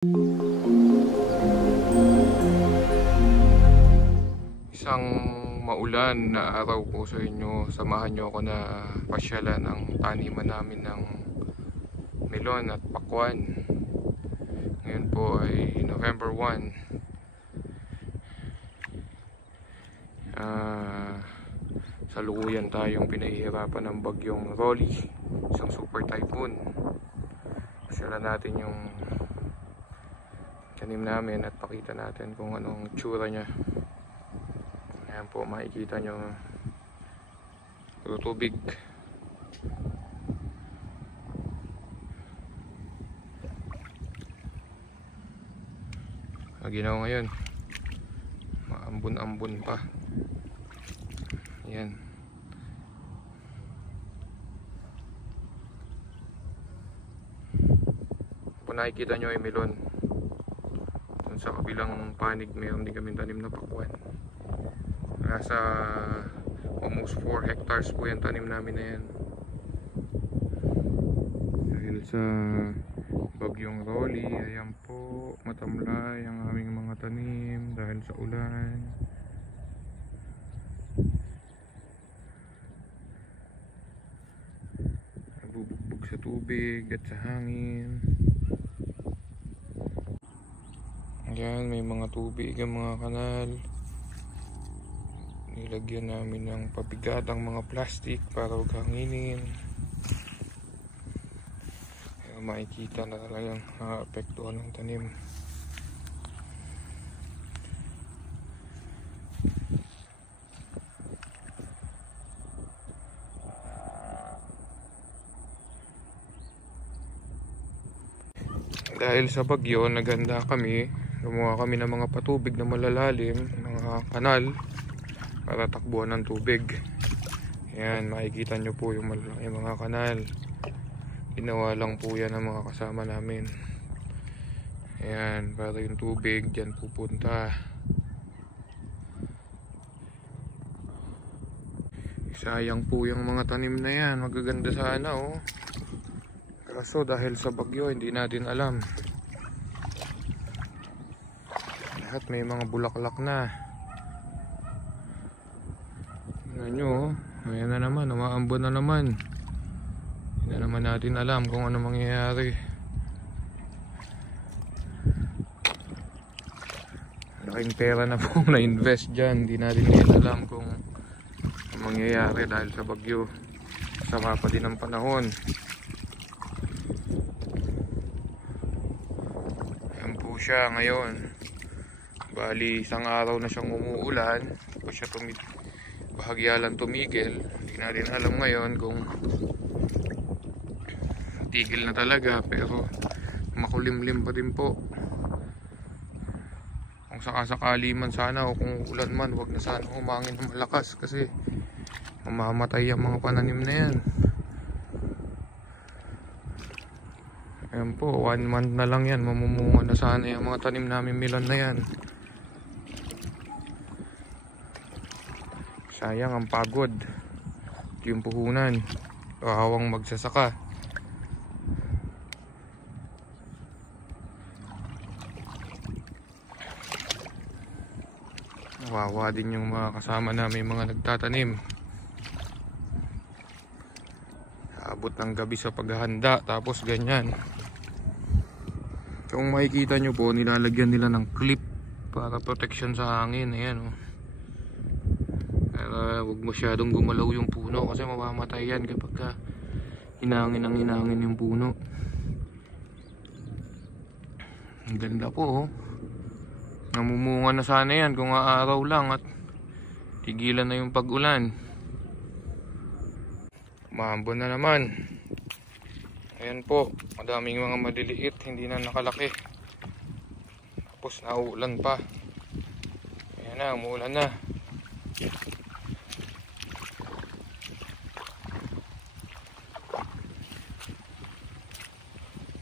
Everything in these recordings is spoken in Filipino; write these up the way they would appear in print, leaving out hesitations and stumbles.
Isang maulan na araw po sa inyo. Samahan nyo ako na pasyalan ang taniman namin ng melon at pakwan. Ngayon po ay November 1. Salukuyan tayong pinahihirapan ng bagyong Rolly, isang super typhoon. Pasyalan natin yung tanim namin at pakita natin kung anong tsura niya. Ayan po, makikita nyo puro tubig. Ginawa ngayon, maambun-ambun pa. Ayan. Kung nakikita nyo ay melon. Dun sa kabilang panig mayroon din kami tanim na pakwan. Nasa almost 4 hectares po yung tanim namin na yan. Dahil sa bagyong Rolly, ayan po, matamlay ang aming mga tanim dahil sa ulan. Nabubugbog sa tubig at sa hangin. Ayan, may mga tubig ang mga kanal. Nilagyan namin ng pabigatang mga plastic para huwag hanginin. Kaya makikita na talagang apektuhan ng tanim. Dahil sa bagyo, naganda kami. Gumawa kami ng mga patubig na malalalim, mga kanal para takbuhan ng tubig. Ayan, makikita nyo po yung malaki mga kanal. Ginawa lang po yan ng mga kasama namin. Ayan, para yung tubig dyan pupunta. Sayang po yung mga tanim na yan. Magaganda sana oh. Kaso dahil sa bagyo hindi natin alam. Lahat may mga bulaklak na. Tingnan nyo oh. Ayan na naman, umaambon na naman. Hindi na naman natin alam kung ano mangyayari. Laking pera na po na-invest dyan. Hindi natin alam kung ano mangyayari dahil sa bagyo. Sama pa din ang panahon. Ayan po siya ngayon. Bali, isang araw na siyang umuulan. Tapos siya bahagya lang tumigil. Hindi natin alam ngayon kung tigil na talaga, pero makulimlim pa din po. Kung sakasakali man sana o kung ulan man, wag na sana humangin ng malakas kasi mamamatay ang mga pananim na yan. Ayan po, 1 month na lang yan, mamumunga na sana yung mga tanim namin melon na yan. Sayang ang pagod. Yung puhunan. Kawawang magsasaka. Nawawa din yung mga kasama namin mga nagtatanim. Abot ng gabi sa paghahanda. Tapos ganyan. Kung makikita nyo po, nilalagyan nila ng clip para protection sa hangin. Ayan o. Huwag masyadong gumalaw yung puno kasi mamamatay yan kapag hinangin yung puno. Ang ganda po oh. Namumunga na sana yan kung aaraw lang at tigilan na yung pag-ulan. Maambon na naman. Ayan po, madaming mga maliliit hindi na nakalaki. Tapos nauulan pa. Ayan na, umuulan na.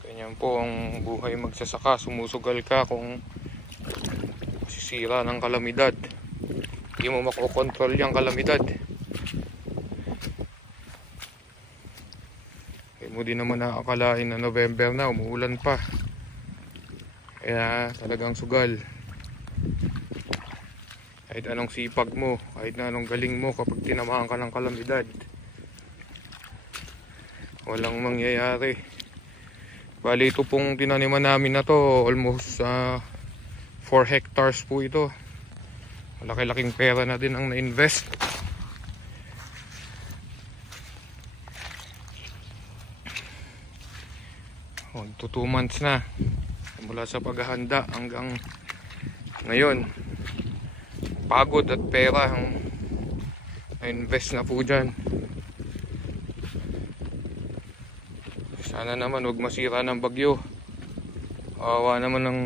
Ganyan po ang buhay magsasaka. Sumusugal ka kung masisira ng kalamidad. Hindi mo makokontrol yung kalamidad. Hindi mo din naman nakakalain na November na, umuulan pa. Kaya talagang sugal. Kahit anong sipag mo, kahit na anong galing mo, kapag tinamaan ka ng kalamidad, walang mangyayari. Bali ito pong tinaniman namin na to, almost 4 hectares po ito. Malaki-laking pera na din ang na-invest. Magto 2 months na mula sa paghahanda hanggang ngayon. Pagod at pera ang na-invest na po dyan. Sana naman huwag masira ng bagyo. Kawawa naman ng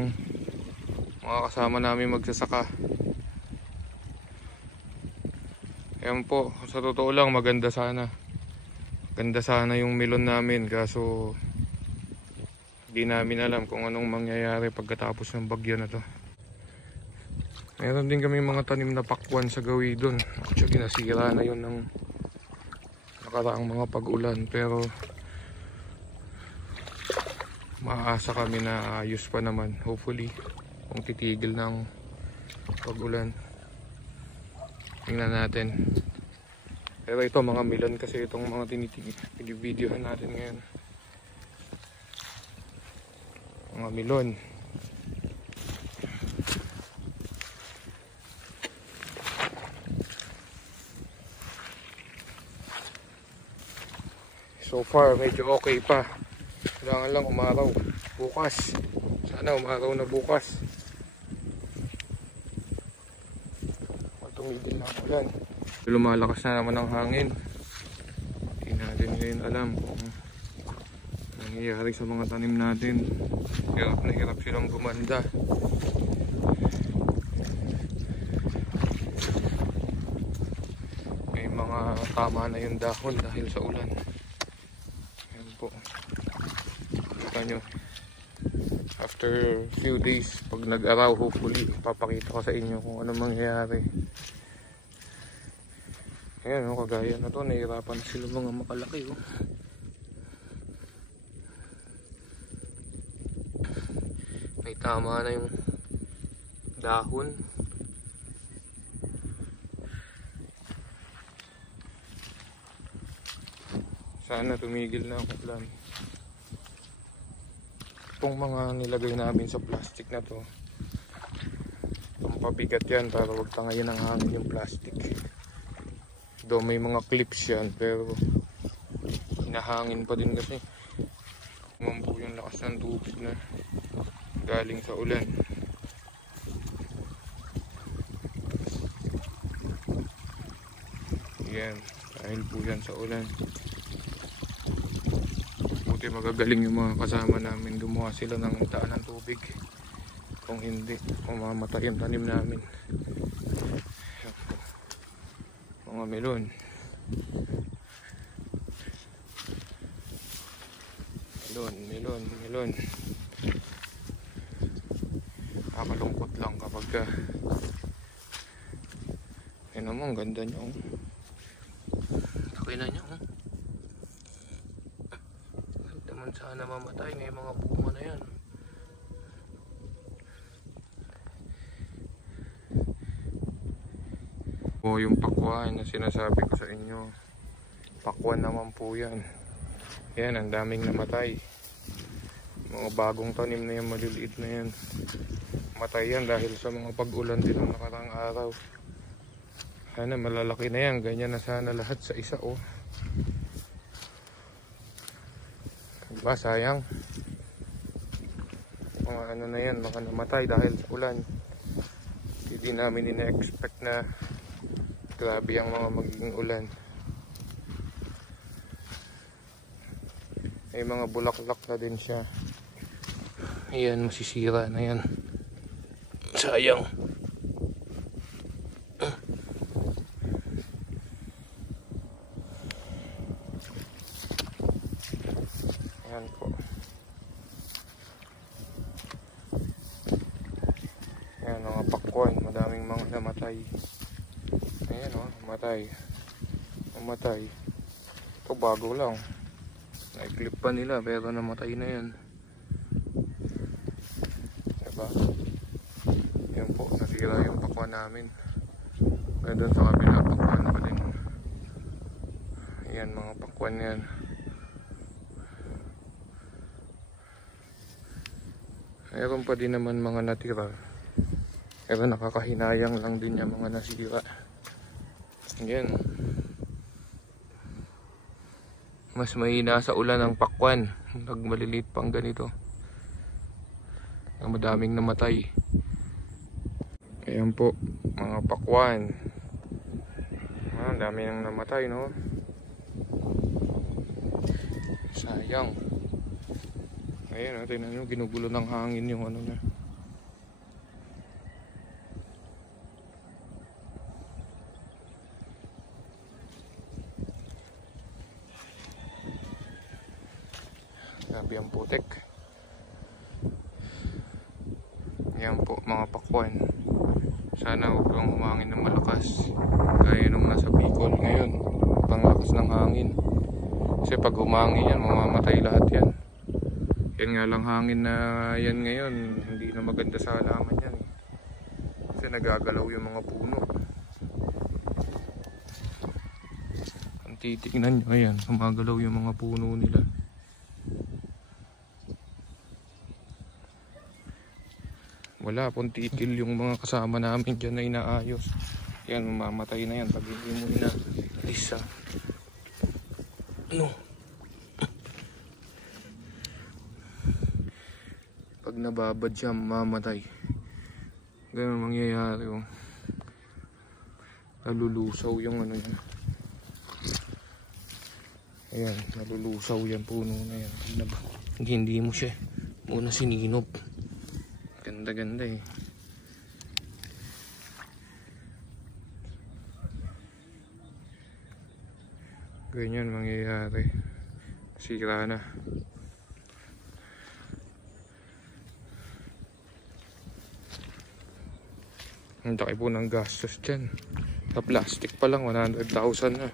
mga kasama namin magsasaka. Ayan po, sa totoo lang maganda sana. Ganda sana yung melon namin, kaso di namin alam kung anong mangyayari pagkatapos ng bagyo na to. Meron din kami mga tanim na pakwan sa gawi doon. Actually nasira na yun ng nakaraang mga pag-ulan, pero maasa kami na ayos pa naman, hopefully, kung titigil ng pag-ulan. Tingnan natin. Pero ito mga melon kasi itong mga tinivideohan natin ngayon. Mga melon. So far medyo okay pa. Kailangan lang umaraw bukas. Sana umaraw na bukas. Tumigil na ulan. Lumalakas na naman ang hangin. Hindi natin ngayon alam kung nangyayari sa mga tanim natin. Hirap na hirap silang gumanda. May mga tama na yung dahon dahil sa ulan. Ayan po. Kita nyo. After few days, pag nag-araw, hopefully papakita ko sa inyo kung ano mangyayari. Ayan, kagaya na to, nahihirapan na sila mga makalaki. May tama na yung dahon. Sana tumigil na ang ulan. Itong mga nilagay namin sa plastic na to, itong pabigat yan para wag tangayin ng hangin yung plastic. Do may mga clips yan pero hinahangin pa din kasi. Umampo yung lakas ng tubig na galing sa ulan. Yan, dahil po yan sa ulan. Buti magagaling yung mga kasama namin, gumawa sila ng daan ng tubig. Kung hindi, mamamatay yung tanim namin. Mga melon. Melon. Nakakalungkot lang kapag ayun naman, ganda niya. Laki na niya. Kahit naman sana mamatay, may mga bunga na yan. O yung pakwan na sinasabi ko sa inyo, pakwan naman po yan. Yan, ang daming namatay. Mga bagong tanim na yan, maliliit na yan. Matay yan dahil sa mga pag-ulan din ng nakaraang araw. Sana malalaki na yan, ganyan na sana lahat sa isa. Diba, sayang. Mga ano na yan, mga namatay dahil sa ulan. Hindi namin ina-expect na grabe ang mga magiging ulan. May mga bulaklak na din siya. Ayan, masisira na yan. Sayang. Ayan po. Ayan, mga pakwan. Madaming mga namatay. Ayan namatay. Ito bago lang. Na-clip pa nila pero namatay na yan. pa. Yan po, nasira yung pakwan namin. Kaya doon sa kabila, pakwan pa din. Ayan, mga pakwan yan. Mayroon pa din naman mga natira. Pero nakakahinayang lang din yung mga nasira. Ayan. Mas mahina sa ulan ang pakwan. Nagmaliliit pang ganito. Ang madaming namatay. Ayan po, mga pakwan. Ang dami nang namatay, no? Sayang. Ayan, tingnan nyo, ginugulo ng hangin yung ano niya. Grabe ang putek. Ayan po, mga pakwan. Sana huwag kang humangin ng malakas. Gaya nung nasa Bicol ngayon. Pang lakas ng hangin. Kasi pag humangin yan, mamamatay lahat yan. Yan nga lang hangin na yan ngayon. Hindi na maganda sa halaman yan. Kasi nagagalaw yung mga puno. Kung titignan nyo, ayan, gumagalaw yung mga puno nila. Wala pong tigil yung mga kasama namin dyan na inaayos. Yan, mamamatay na yan pag hindi mo inaalis. Ano? Pag nababad siya, mamamatay. Ganun mangyayari. Oh. Nalulusaw yung ano yan. Ayan, nalulusaw yan puno na yan. Hindi mo siya muna sininop. Ganda-ganda eh. Ganyan mangyayari. Sira na. Ang laki po ng gastos dyan. Sa plastic pa lang, 100,000 na.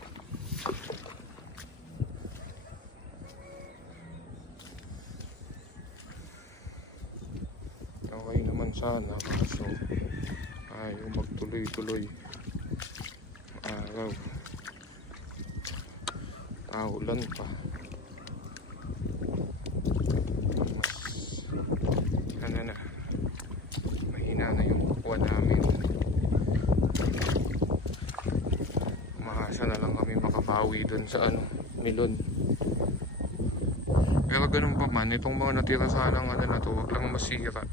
Okay naman sana, kaso ayaw magtuloy-tuloy. Araw. Ulan pa. Mas ano na, mahina na yung kukuha namin. Umaasa na lang kami makabawi dun sa ano, milon. Pero ganun pa man, itong mga natira sana ng ano na to, wag lang masira.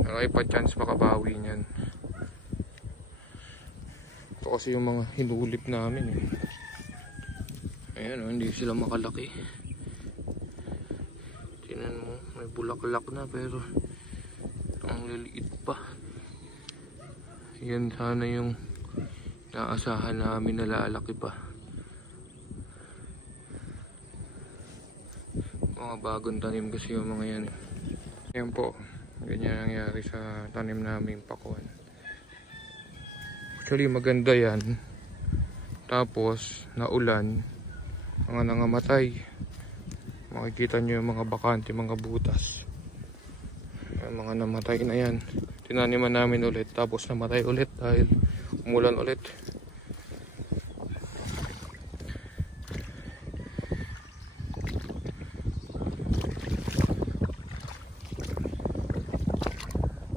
May pa chance makabawi niyan. Ito kasi yung mga hinulip namin eh. Ayan, hindi sila makalaki. Tingnan mo, may bulaklak na pero ang liliit pa. Yan sana yung naasahan namin na lalaki pa. Mga bagong tanim kasi yung mga yan. Ayan po, ganyan nangyari sa tanim namin pakwan. Actually maganda yan. Tapos naulan, mga nangamatay. Makikita nyo yung mga bakante, mga butas. Yung mga namatay na yan. Tinaniman namin ulit, tapos namatay ulit dahil umulan ulit.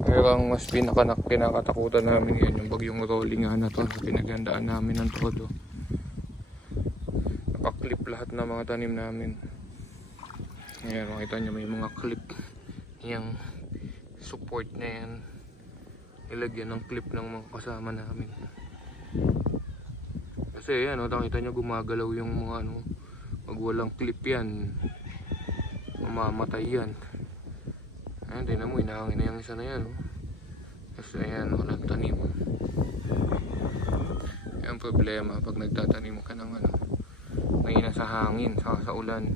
Pero ang mas pinakatakutan namin yan, yung bagyong rolling nga na to, pinaghandaan namin ng todo. Nakaklip lahat ng mga tanim namin. Ayan, makita nyo may mga clip. Yung support na yan, nilagyan ng clip ng mga kasama namin. Kasi yan, nakita nyo gumagalaw yung mga ano, pag walang clip yan, mamamatay yan. Ayan, tingnan mo, inahangin na yung isa na yan. Kasi ayan, walang tanim. Yan problema pag nagtatanim ka ng ano, mahina sa hangin, saka sa ulan.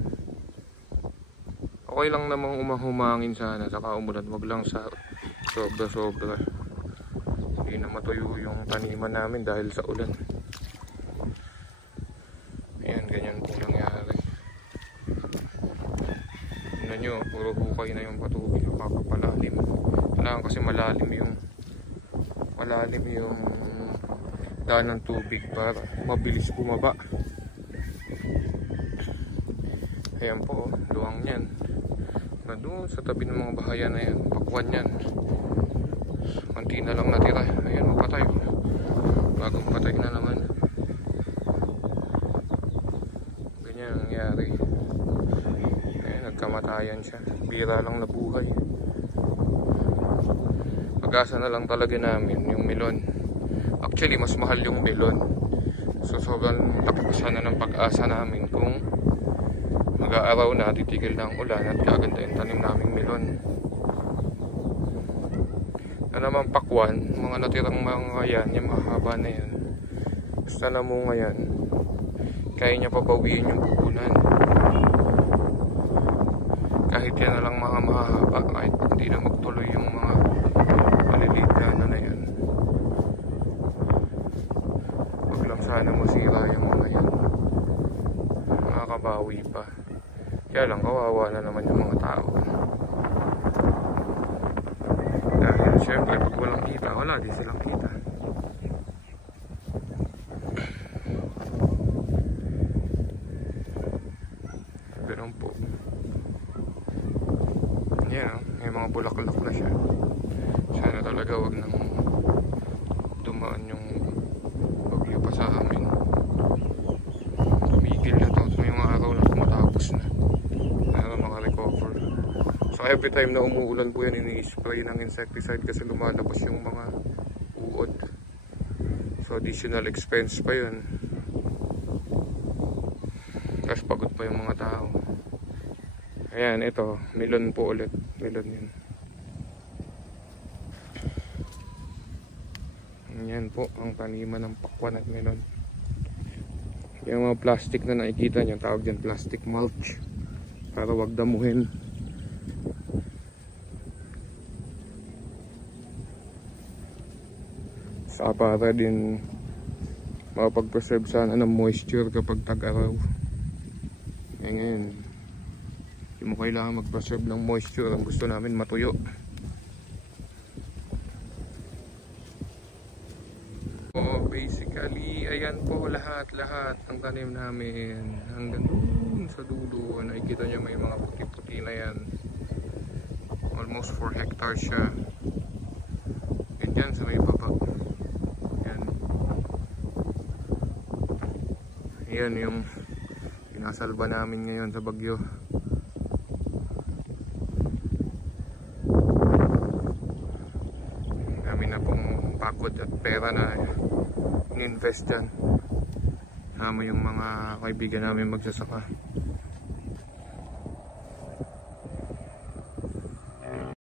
Okay lang namang humangin sana, saka umulan, wag lang sa sobra-sobra. Hindi na matuyo yung taniman namin dahil sa ulan. Ayan, ganyan po nangyari. Tignan nyo, puro hukay na yung patubig, nakakapalalim. Kailangan kasi malalim yung daan ng tubig para mabilis bumaba. Ayan po, luwang yan na doon sa tabi ng mga bahayan na yan, pakwan yan. Konti na lang natira. Ayan, mapatay, bagong patay na naman. Ganyan ang nangyari. Ayan, nagkamatayan siya, bira lang na buhay. Pag-asa na lang talaga namin yung melon. Actually, mas mahal yung melon. So, sobrang laki pa sana ng pag-asa namin kung mag-aaraw na, titigil na ang ulan at gaganda yung tanim naming melon. Na naman pakwan, mga natirang mga yan, yung mahaba na yan. Basta na mo ngayon, kaya niya papawiin yung pupunan. Kahit yan na lang mga mahaba, kahit hindi na magtuloy yung mga maliliit na yan. Huwag lang sana masira yung mga yan. Makakabawi pa. Kaya lang, kawawa na naman yung mga tao. Dahil syempre, pag walang kita, wala din silang kita. Ganun po. Yan, may mga bulaklak na siya. Sana talaga wag nang dumaan yung bagyo pa sa amin. Tumigil na to. May mga araw na tumatapos na. Para makarecover. So every time na umuulan po yan, ini-spray ng insecticide kasi lumalabas yung mga uod. So additional expense pa yun. Tapos pagod pa yung mga tao. Ayan, ito, melon po ulit. Melon yun. Ayan po ang taniman ng pakwan at melon. Yung mga plastic na nakikita nyo, tawag dyan plastic mulch. Para wag damuhin. Saka para din makapag-preserve sana ng moisture kapag tag-araw. Ngayon, hindi mo kailangan mag-preserve ng moisture. Ang gusto namin matuyo. So basically, ayan po lahat ng tanim namin. Hanggang doon sa dulo, nakikita nyo may mga puti-puti na yan. Almost 4 hectares siya. Ganyan sa may baba. Yan yung pinasalba namin ngayon sa bagyo. Kami na pong pagod at pera na in-invest dyan. Sama yung mga kaibigan namin magsasaka.